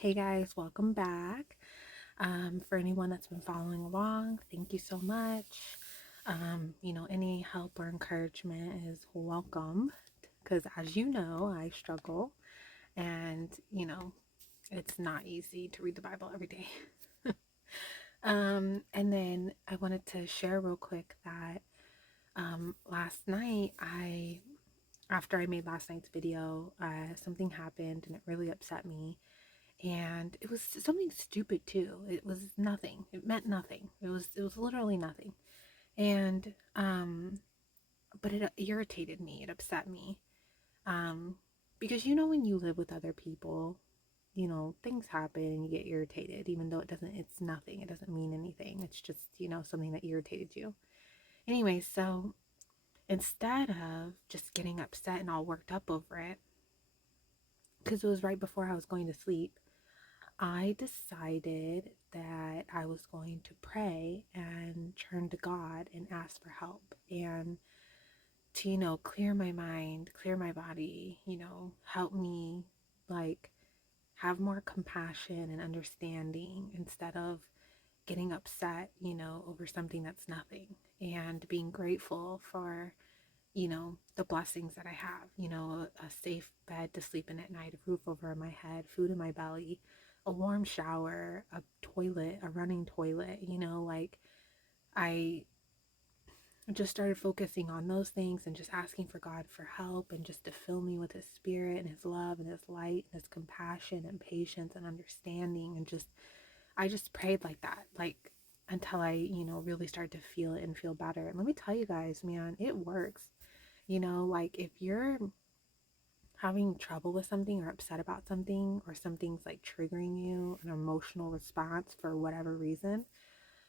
Hey guys, welcome back. For anyone that's been following along, thank you so much. Any help or encouragement is welcome because, as you know, I struggle and, it's not easy to read the Bible every day. And then I wanted to share real quick that last night, after I made last night's video, something happened and it really upset me. And it was something stupid too. It was nothing. It meant nothing. It was literally nothing. And but it irritated me. It upset me. Um because when you live with other people, things happen and you get irritated even though it's nothing. It doesn't mean anything. It's just, something that irritated you. Anyway, so instead of just getting upset and all worked up over it, because it was right before I was going to sleep, I decided that I was going to pray and turn to God and ask for help and to, clear my mind, clear my body, help me like have more compassion and understanding instead of getting upset, over something that's nothing, and being grateful for, the blessings that I have, a safe bed to sleep in at night, a roof over my head, food in my belly, a warm shower, a toilet, a running toilet, I just started focusing on those things and just asking for God for help and just to fill me with his spirit and his love and his light and his compassion and patience and understanding. And I just prayed like that, like until I, really started to feel it and feel better. And let me tell you guys, man, it works. Like if you're having trouble with something or upset about something or something's like triggering you, an emotional response for whatever reason,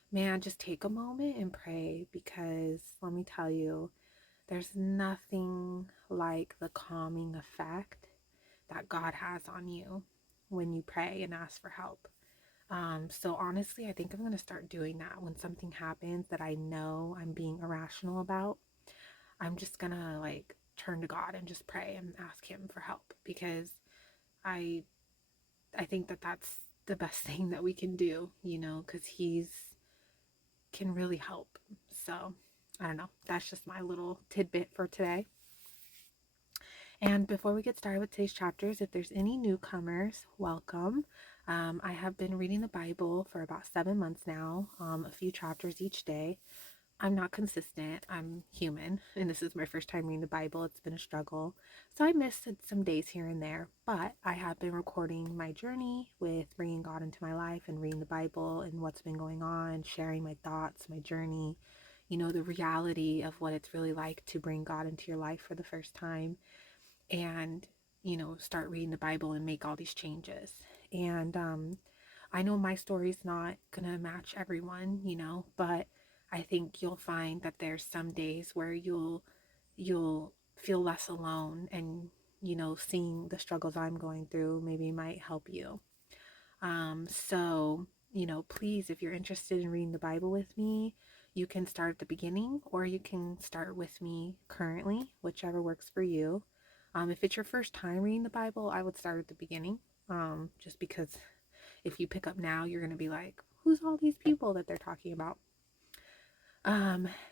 man, just take a moment and pray, because let me tell you, there's nothing like the calming effect that God has on you when you pray and ask for help. So honestly, I think I'm going to start doing that when something happens that I know I'm being irrational about. I'm just gonna like turn to God and just pray and ask him for help, because I I think that that's the best thing that we can do, because he's can really help. So I don't know. That's just my little tidbit for today. And before we get started with today's chapters, if there's any newcomers, welcome. I have been reading the Bible for about 7 months now, a few chapters each day. I'm not consistent. I'm human, and this is my first time reading the Bible. It's been a struggle. So I missed some days here and there, but I have been recording my journey with bringing God into my life and reading the Bible and what's been going on, sharing my thoughts, my journey, the reality of what it's really like to bring God into your life for the first time and, start reading the Bible and make all these changes. And I know my story's not gonna match everyone, but I think you'll find that there's some days where you'll feel less alone, and seeing the struggles I'm going through maybe might help you. So please, if you're interested in reading the Bible with me, you can start at the beginning or you can start with me currently, whichever works for you. If it's your first time reading the Bible, I would start at the beginning, just because if you pick up now, you're going to be like, who's all these people that they're talking about?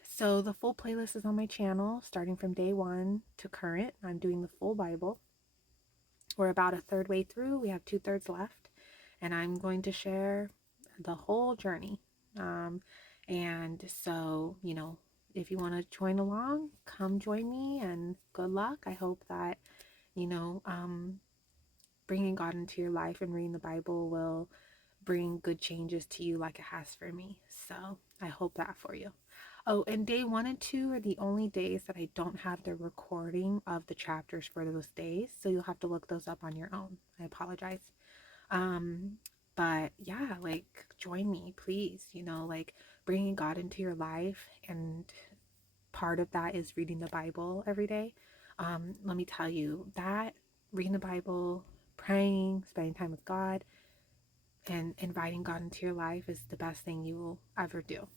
So the full playlist is on my channel, starting from day one to current. I'm doing the full Bible. We're about a third way through. We have 2/3 left, and I'm going to share the whole journey. And so, if you want to join along, come join me, and good luck. I hope that, you know, um, bringing God into your life and reading the Bible will bring good changes to you like it has for me. So I hope that for you. Oh, and day 1 and 2 are the only days that I don't have the recording of the chapters for those days. So you'll have to look those up on your own. I apologize. Um, but yeah, like join me, please. Like bringing God into your life, and part of that is reading the Bible every day. Let me tell you that reading the Bible, praying, spending time with God, and inviting God into your life is the best thing you will ever do.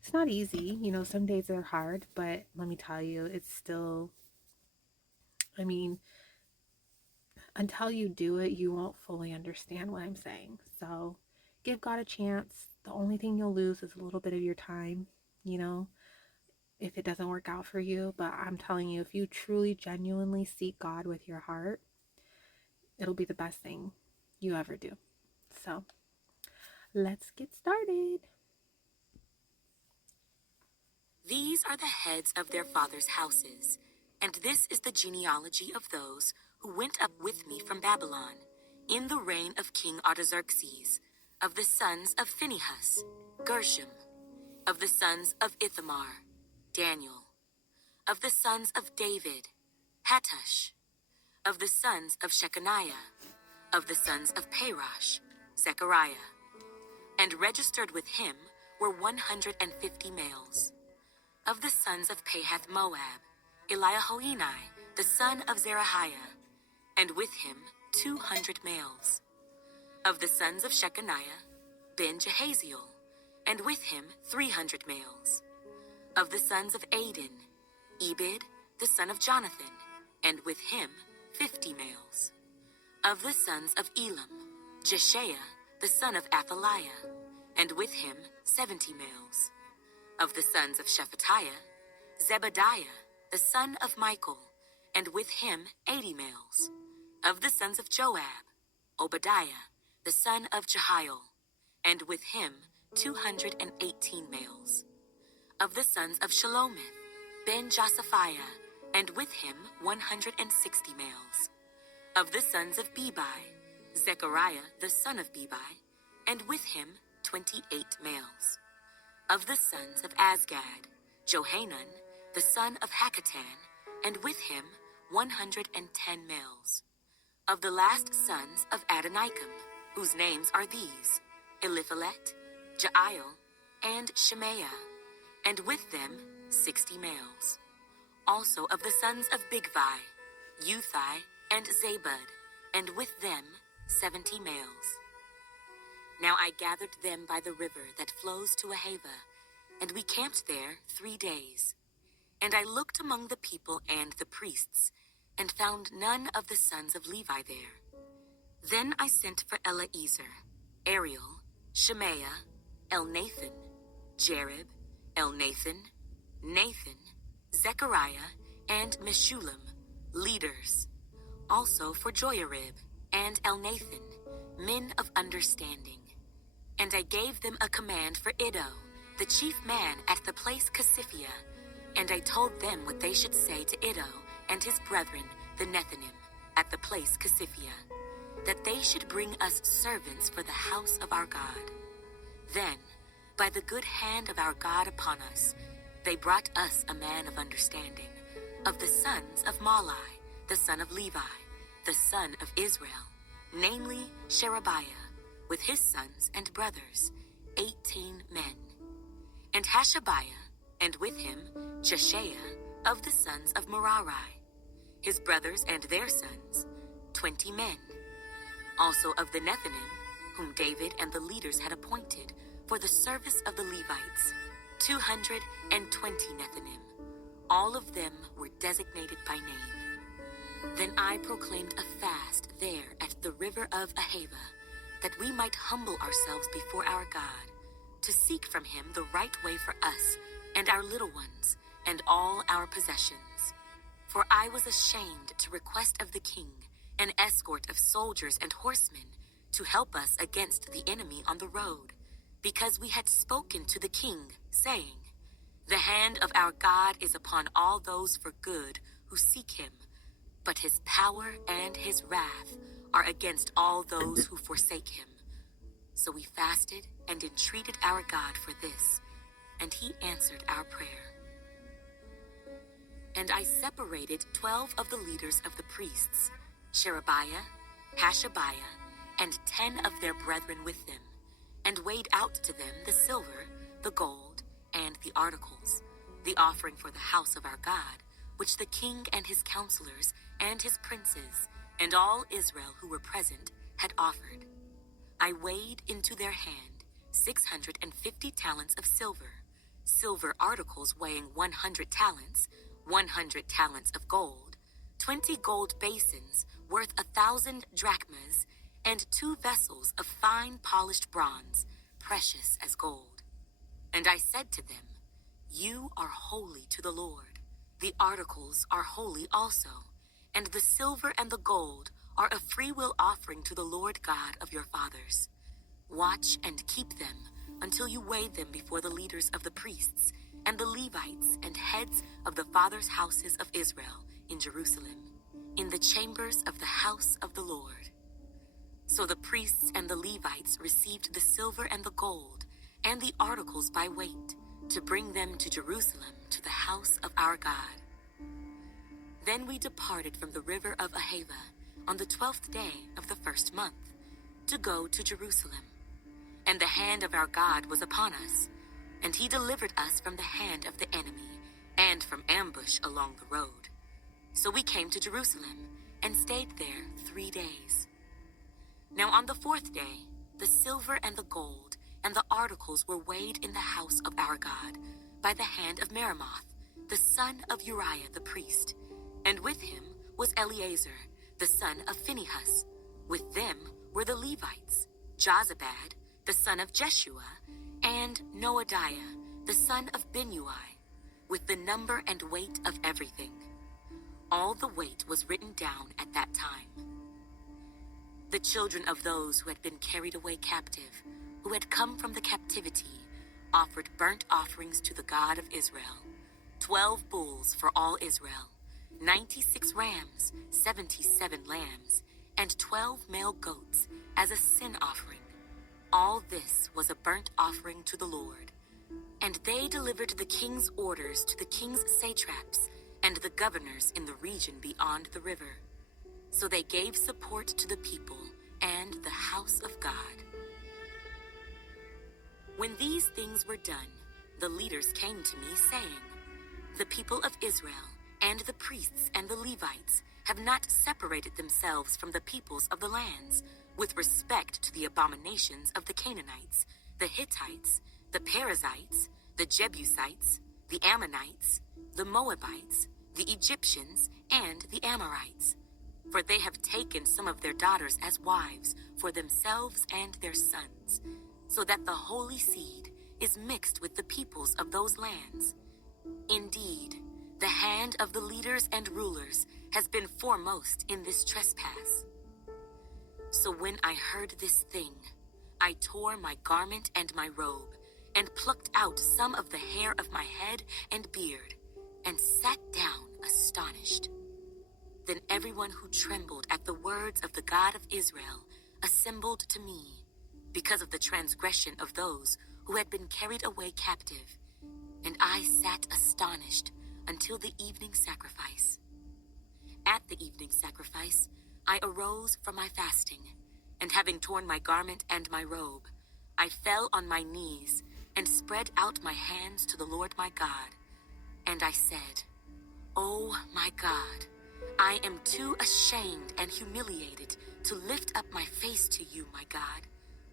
It's not easy, some days are hard, but let me tell you, it's still, I mean, until you do it, you won't fully understand what I'm saying. So give God a chance. The only thing you'll lose is a little bit of your time, you know, if it doesn't work out for you. But I'm telling you, if you truly, genuinely seek God with your heart, it'll be the best thing you ever do. So let's get started. These are the heads of their fathers' houses, and this is the genealogy of those who went up with me from Babylon, in the reign of King Artaxerxes, of the sons of Phinehas, Gershom, of the sons of Ithamar, Daniel, of the sons of David, Hattush, of the sons of Shechaniah, of the sons of Parosh, Zechariah, and registered with him were 150 males. Of the sons of Pahath Moab, Eliahoenai, the son of Zerahiah, and with him 200 males. Of the sons of Shechaniah, Ben Jehaziel, and with him 300 males. Of the sons of Adin, Ebed, the son of Jonathan, and with him 50 males. Of the sons of Elam, Jeshaiah, the son of Athaliah, and with him 70 males. Of the sons of Shephatiah, Zebediah, the son of Michael, and with him 80 males. Of the sons of Joab, Obadiah, the son of Jehiel, and with him 218 males. Of the sons of Shelomith, Ben Josaphiah, and with him 160 males. Of the sons of Bebai, Zechariah, the son of Bebai, and with him 28 males. Of the sons of Azgad, Johanan, the son of Hakatan, and with him 110 males. Of the last sons of Adonikam, whose names are these, Eliphalet, Jael, and Shemaiah, and with them 60 males. Also of the sons of Bigvai, Uthai, and Zabud, and with them 70 males. Now I gathered them by the river that flows to Ahava, and we camped there 3 days. And I looked among the people and the priests, and found none of the sons of Levi there. Then I sent for Eleazar, Ariel, Shemaiah, Elnathan, Jarib, Elnathan, Nathan, Zechariah, and Meshullam, leaders. Also for Joiarib and Elnathan, men of understanding. And I gave them a command for Iddo, the chief man at the place Casiphia, and I told them what they should say to Iddo and his brethren, the Nethinim, at the place Casiphia, that they should bring us servants for the house of our God. Then, by the good hand of our God upon us, they brought us a man of understanding, of the sons of Malai, the son of Levi, the son of Israel, namely Sherebiah, with his sons and brothers, 18 men. And Hashabiah, and with him Jeshaiah, of the sons of Merari, his brothers and their sons, 20 men. Also of the Nethinim, whom David and the leaders had appointed for the service of the Levites, 220 Nethinim. All of them were designated by name. Then I proclaimed a fast there at the river of Ahava, that we might humble ourselves before our God, to seek from him the right way for us and our little ones and all our possessions. For I was ashamed to request of the king an escort of soldiers and horsemen to help us against the enemy on the road, because we had spoken to the king, saying, The hand of our God is upon all those for good who seek him, but his power and his wrath are against all those who forsake him. So we fasted and entreated our God for this, and he answered our prayer. And I separated 12 of the leaders of the priests, Sherebiah, Hashabiah, and 10 of their brethren with them, and weighed out to them the silver, the gold, and the articles, the offering for the house of our God, which the king and his counselors and his princes, and all Israel who were present, had offered. I weighed into their hand 650 talents of silver, silver articles weighing 100 talents, 100 talents of gold, 20 gold basins worth 1,000 drachmas, and 2 vessels of fine polished bronze, precious as gold. And I said to them, "You are holy to the Lord. The articles are holy also, and the silver and the gold are a freewill offering to the Lord God of your fathers. Watch and keep them until you weigh them before the leaders of the priests and the Levites and heads of the fathers' houses of Israel in Jerusalem, in the chambers of the house of the Lord." So the priests and the Levites received the silver and the gold and the articles by weight, to bring them to Jerusalem to the house of our God. Then we departed from the river of Ahava on the 12th day of the first month, to go to Jerusalem. And the hand of our God was upon us, and he delivered us from the hand of the enemy and from ambush along the road. So we came to Jerusalem and stayed there 3 days. Now on the 4th day, the silver and the gold and the articles were weighed in the house of our God by the hand of Meremoth, the son of Uriah the priest, and with him was Eleazar, the son of Phinehas. With them were the Levites, Jozabad, the son of Jeshua, and Noadiah, the son of Binnui, with the number and weight of everything. All the weight was written down at that time. The children of those who had been carried away captive, who had come from the captivity, offered burnt offerings to the God of Israel: 12 bulls for all Israel, 96 rams, 77 lambs, and 12 male goats as a sin offering. All this was a burnt offering to the Lord. And they delivered the king's orders to the king's satraps and the governors in the region beyond the river. So they gave support to the people and the house of God. When these things were done, the leaders came to me, saying, "The people of Israel and the priests and the Levites have not separated themselves from the peoples of the lands with respect to the abominations of the Canaanites, the Hittites, the Perizzites, the Jebusites, the Ammonites, the Moabites, the Egyptians, and the Amorites. For they have taken some of their daughters as wives for themselves and their sons, so that the holy seed is mixed with the peoples of those lands. Indeed, the hand of the leaders and rulers has been foremost in this trespass." So when I heard this thing, I tore my garment and my robe, and plucked out some of the hair of my head and beard, and sat down astonished. Then everyone who trembled at the words of the God of Israel assembled to me, because of the transgression of those who had been carried away captive, and I sat astonished until the evening sacrifice. At the evening sacrifice, I arose from my fasting, and having torn my garment and my robe, I fell on my knees and spread out my hands to the Lord my God, and I said, "Oh my God, I am too ashamed and humiliated to lift up my face to you, my God,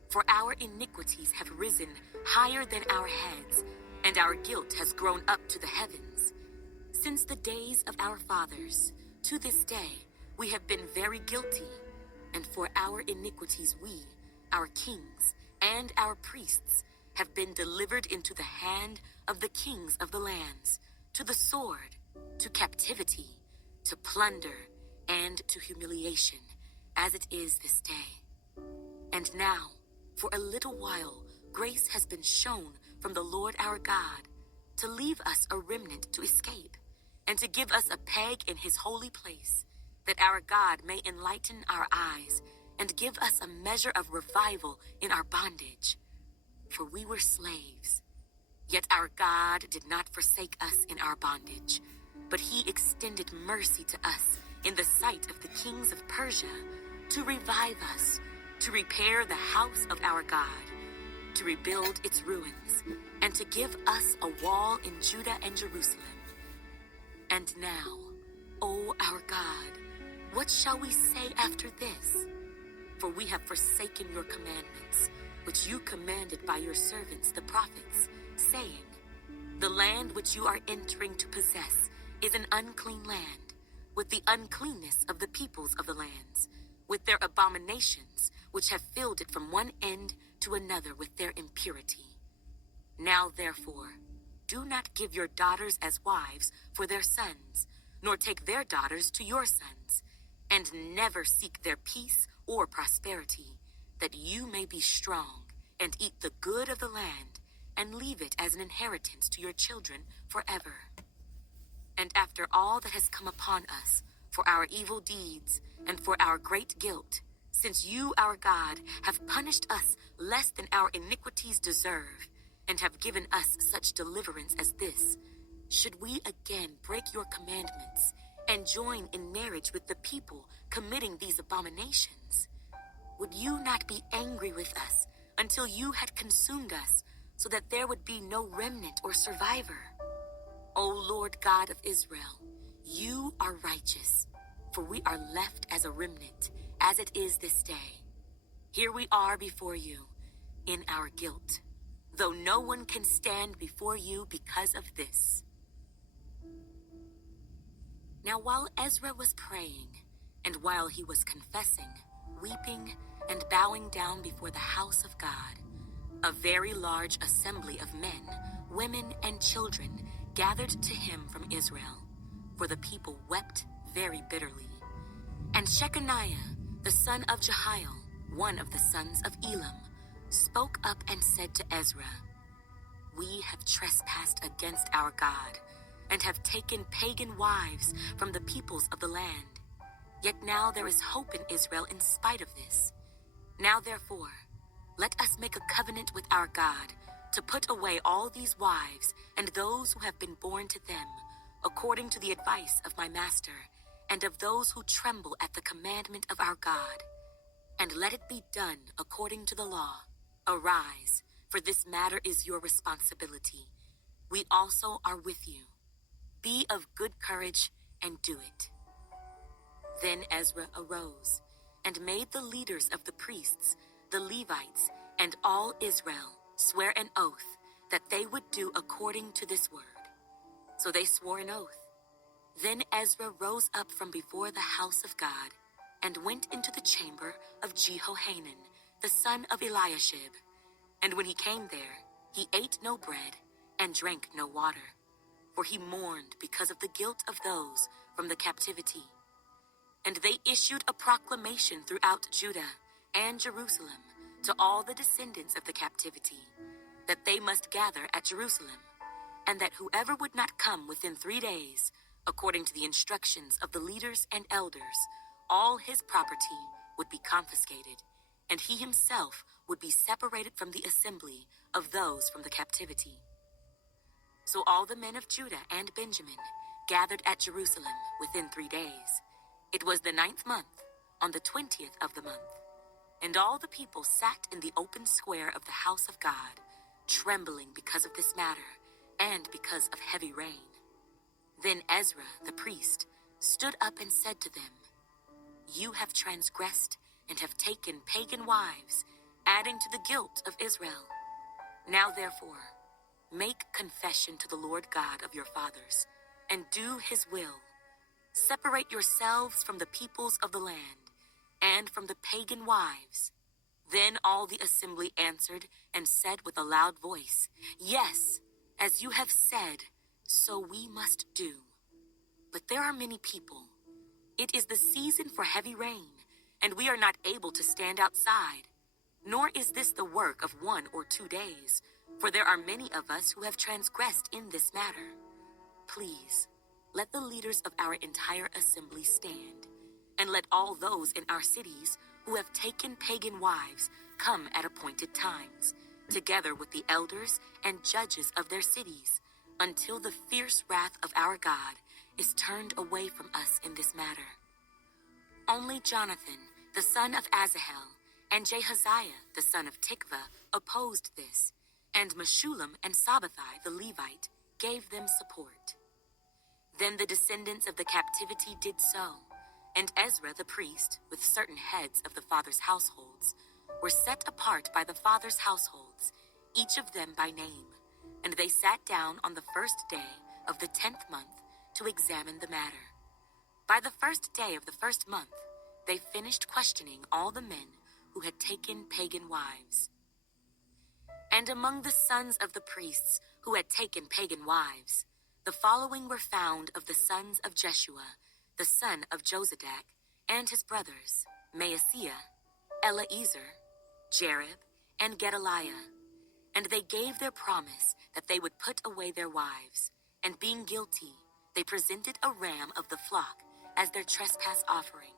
for our iniquities have risen higher than our heads, and our guilt has grown up to the heavens. Since the days of our fathers, to this day, we have been very guilty, and for our iniquities we, our kings, and our priests have been delivered into the hand of the kings of the lands, to the sword, to captivity, to plunder, and to humiliation, as it is this day. And now, for a little while, grace has been shown from the Lord our God, to leave us a remnant to escape, and to give us a peg in his holy place, that our God may enlighten our eyes, and give us a measure of revival in our bondage. For we were slaves, yet our God did not forsake us in our bondage, but he extended mercy to us in the sight of the kings of Persia, to revive us, to repair the house of our God, to rebuild its ruins, and to give us a wall in Judah and Jerusalem. And now, O our God, what shall we say after this? For we have forsaken your commandments, which you commanded by your servants the prophets, saying, "The land which you are entering to possess is an unclean land, with the uncleanness of the peoples of the lands, with their abominations, which have filled it from one end to another with their impurity. Now therefore, do not give your daughters as wives for their sons, nor take their daughters to your sons, and never seek their peace or prosperity, that you may be strong and eat the good of the land, and leave it as an inheritance to your children forever. And after all that has come upon us, for our evil deeds and for our great guilt, since you, our God, have punished us less than our iniquities deserve, and have given us such deliverance as this, should we again break your commandments and join in marriage with the people committing these abominations? Would you not be angry with us until you had consumed us, so that there would be no remnant or survivor? O Lord God of Israel, you are righteous, for we are left as a remnant, as it is this day. Here we are before you, in our guilt, though no one can stand before you because of this. Now while Ezra was praying, and while he was confessing, weeping, and bowing down before the house of God, a very large assembly of men, women, and children gathered to him from Israel, for the people wept very bitterly. And Shechaniah, the son of Jehiel, one of the sons of Elam, spoke up and said to Ezra, "We have trespassed against our God, and have taken pagan wives from the peoples of the land. Yet now there is hope in Israel in spite of this. Now therefore, let us make a covenant with our God, to put away all these wives and those who have been born to them, according to the advice of my master, and of those who tremble at the commandment of our God. And let it be done according to the law. Arise, for this matter is your responsibility. We also are with you. Be of good courage and do it." Then Ezra arose and made the leaders of the priests, the Levites, and all Israel swear an oath that they would do according to this word. So they swore an oath. Then Ezra rose up from before the house of God and went into the chamber of Jehohanan, the son of Eliashib. And when he came there, he ate no bread and drank no water, for he mourned because of the guilt of those from the captivity. And they issued a proclamation throughout Judah and Jerusalem to all the descendants of the captivity, that they must gather at Jerusalem, and that whoever would not come within 3 days, according to the instructions of the leaders and elders, all his property would be confiscated, and he himself would be separated from the assembly of those from the captivity. So all the men of Judah and Benjamin gathered at Jerusalem within 3 days. It was the 9th month, on the 20th of the month. And all the people sat in the open square of the house of God, trembling because of this matter, and because of heavy rain. Then Ezra, the priest, stood up and said to them, "You have transgressed and have taken pagan wives, adding to the guilt of Israel. Now therefore, make confession to the Lord God of your fathers, and do his will. Separate yourselves from the peoples of the land, and from the pagan wives." Then all the assembly answered and said with a loud voice, "Yes, as you have said, so we must do. But there are many people. It is the season for heavy rain, and we are not able to stand outside. Nor is this the work of 1 or 2 days, for there are many of us who have transgressed in this matter. Please, let the leaders of our entire assembly stand, and let all those in our cities who have taken pagan wives come at appointed times, together with the elders and judges of their cities, until the fierce wrath of our God is turned away from us in this matter." Only Jonathan, the son of Asahel, and Jehaziah, the son of Tikvah, opposed this, and Meshullam and Sabbathai, the Levite, gave them support. Then the descendants of the captivity did so, and Ezra the priest, with certain heads of the fathers' households, were set apart by the fathers' households, each of them by name, and they sat down on the first day of the 10th month to examine the matter. By the first day of the first month, they finished questioning all the men who had taken pagan wives. And among the sons of the priests who had taken pagan wives, the following were found of the sons of Jeshua, the son of Jozadak, and his brothers, Maaseiah, Eleazar, Jarib, and Gedaliah. And they gave their promise that they would put away their wives, and being guilty, they presented a ram of the flock as their trespass offering.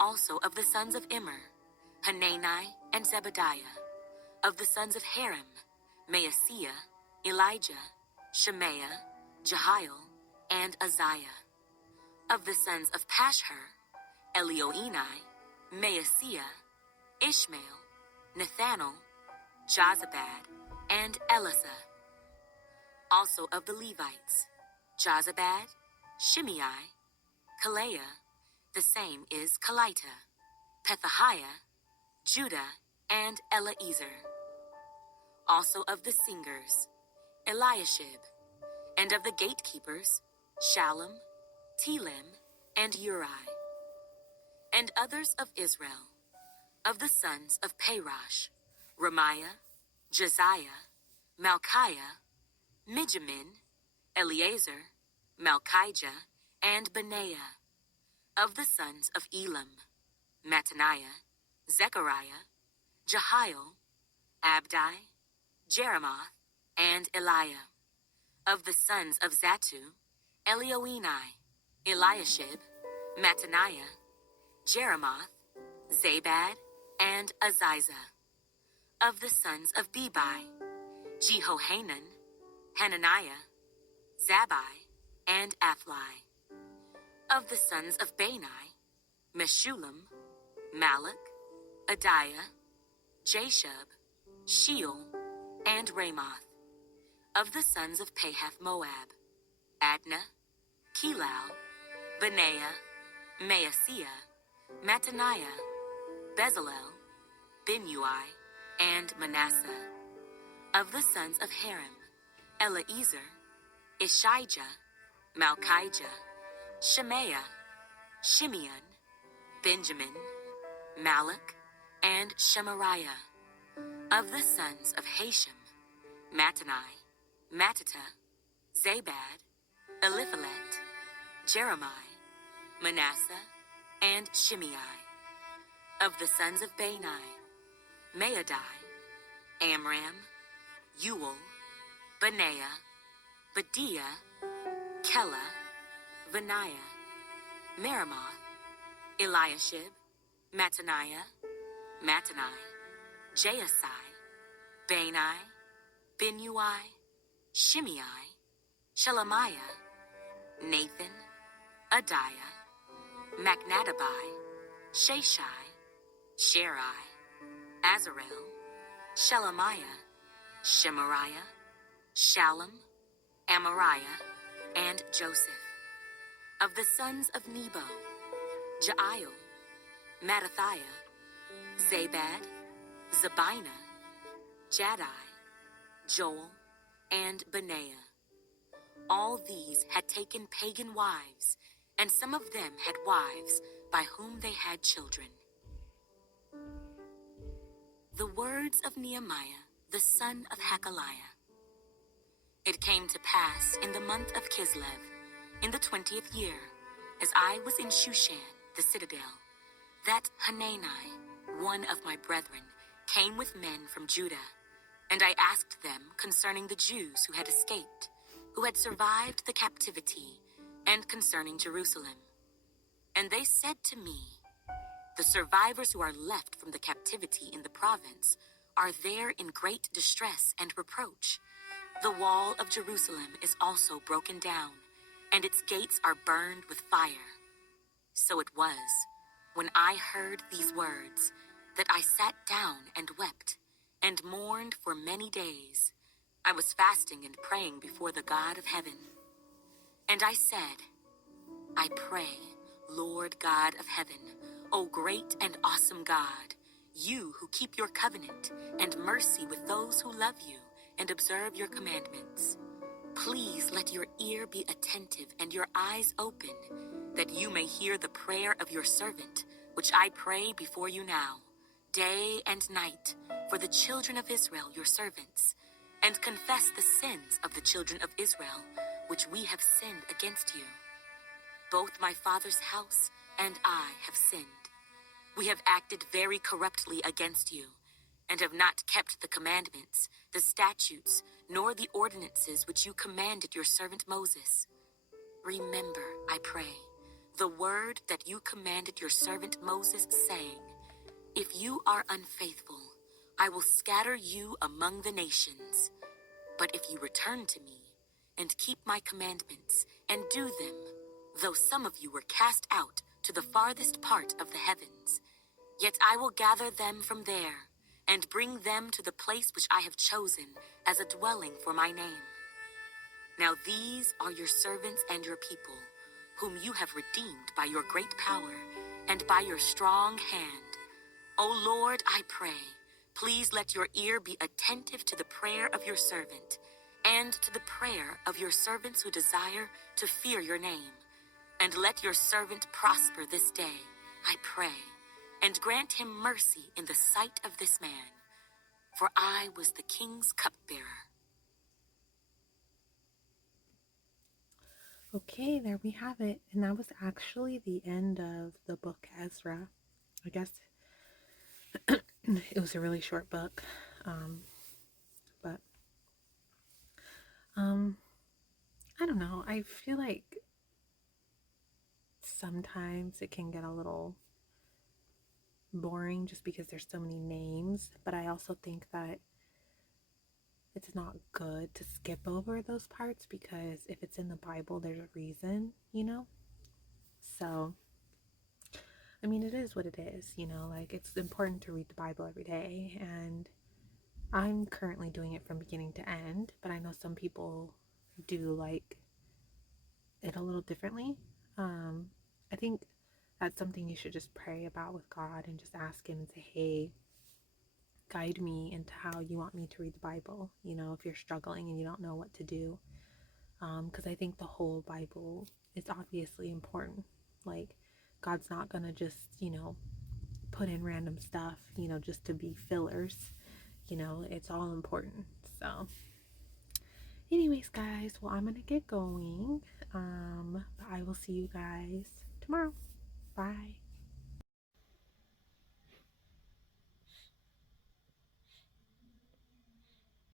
Also of the sons of Immer, Hanani and Zebediah. Of the sons of Harim, Maaseiah, Elijah, Shemaiah, Jehiel, and Uzziah. Of the sons of Pashhur, Elioenai, Maaseiah, Ishmael, Nethanel, Jozabad, and Elisah. Also of the Levites, Jozabad, Shimei, Kalaiah, the same is Kelita, Pethahiah, Judah, and Eleazar. Also of the singers, Eliashib, and of the gatekeepers, Shallum, Telem, and Uri. And others of Israel, of the sons of Parosh, Ramiah, Josiah, Malchiah, Mijamin, Eleazar, Malchijah, and Benaiah. Of the sons of Elam, Mattaniah, Zechariah, Jehiel, Abdi, Jeremoth, and Eliah. Of the sons of Zatu, Elioenai, Eliashib, Mattaniah, Jeremoth, Zabad, and Aziza. Of the sons of Bebai, Jehohanan, Hananiah, Zabai, and Athli. Of the sons of Bani, Meshullam, Malach, Adiah, Jashub, Sheol, and Ramoth. Of the sons of Pahath Moab, Adnah, Kelal, Benaiah, Maaseiah, Mattaniah, Bezalel, Binui, and Manasseh. Of the sons of Harim, Eleazar, Ishijah, Malchijah, Shemaiah, Shimeon, Benjamin, Malach, and Shemariah. Of the sons of Hashem, Mattani, Mattata, Zabad, Eliphalet, Jeremiah, Manasseh, and Shimei. Of the sons of Bani, Maadai, Amram, Uel, Benaiah, Bediah, Kela, Benaiah, Meremoth, Eliashib, Mattaniah, Mattani, Jaasai, Bani, Binui, Shimei, Shelemiah, Nathan, Adiah, Machnadabai, Shashai, Sherai, Azarel, Shelemiah, Shemariah, Shallum, Amariah, and Joseph. Of the sons of Nebo, Jael, Mattathiah, Zabad, Zabina, Jaddai, Joel, and Benaiah. All these had taken pagan wives, and some of them had wives by whom they had children. The words of Nehemiah, the son of Hakaliah. It came to pass in the month of Kislev, in the 20th year, as I was in Shushan, the citadel, that Hanani, one of my brethren, came with men from Judah, and I asked them concerning the Jews who had escaped, who had survived the captivity, and concerning Jerusalem. And they said to me, the survivors who are left from the captivity in the province are there in great distress and reproach. The wall of Jerusalem is also broken down, and its gates are burned with fire. So it was, when I heard these words, that I sat down and wept, and mourned for many days. I was fasting and praying before the God of heaven. And I said, I pray, Lord God of heaven, O great and awesome God, you who keep your covenant and mercy with those who love you and observe your commandments. Please let your ear be attentive and your eyes open, that you may hear the prayer of your servant, which I pray before you now, day and night, for the children of Israel, your servants, and confess the sins of the children of Israel, which we have sinned against you. Both my father's house and I have sinned. We have acted very corruptly against you, and have not kept the commandments, the statutes, nor the ordinances which you commanded your servant Moses. Remember, I pray, the word that you commanded your servant Moses, saying, if you are unfaithful, I will scatter you among the nations. But if you return to me, and keep my commandments, and do them, though some of you were cast out to the farthest part of the heavens, yet I will gather them from there, and bring them to the place which I have chosen as a dwelling for my name. Now these are your servants and your people, whom you have redeemed by your great power, and by your strong hand. O Lord, I pray, please let your ear be attentive to the prayer of your servant, and to the prayer of your servants who desire to fear your name. And let your servant prosper this day, I pray, and grant him mercy in the sight of this man. For I was the king's cupbearer. Okay, there we have it. And that was actually the end of the book Ezra. I guess it was a really short book. But I don't know. I feel like sometimes it can get a little boring just because there's so many names, but I also think that it's not good to skip over those parts because if it's in the Bible, there's a reason, you know? So, I mean, it is what it is, you know? Like, it's important to read the Bible every day, and I'm currently doing it from beginning to end, but I know some people do like it a little differently. I think that's something you should just pray about with God and just ask Him and say, hey, guide me into how you want me to read the Bible, you know, if you're struggling and you don't know what to do. Because I think the whole Bible is obviously important. Like, God's not going to just, you know, put in random stuff, you know, just to be fillers. You know, it's all important. So, anyways, guys, well, I'm going to get going. But I will see you guys tomorrow. Bye.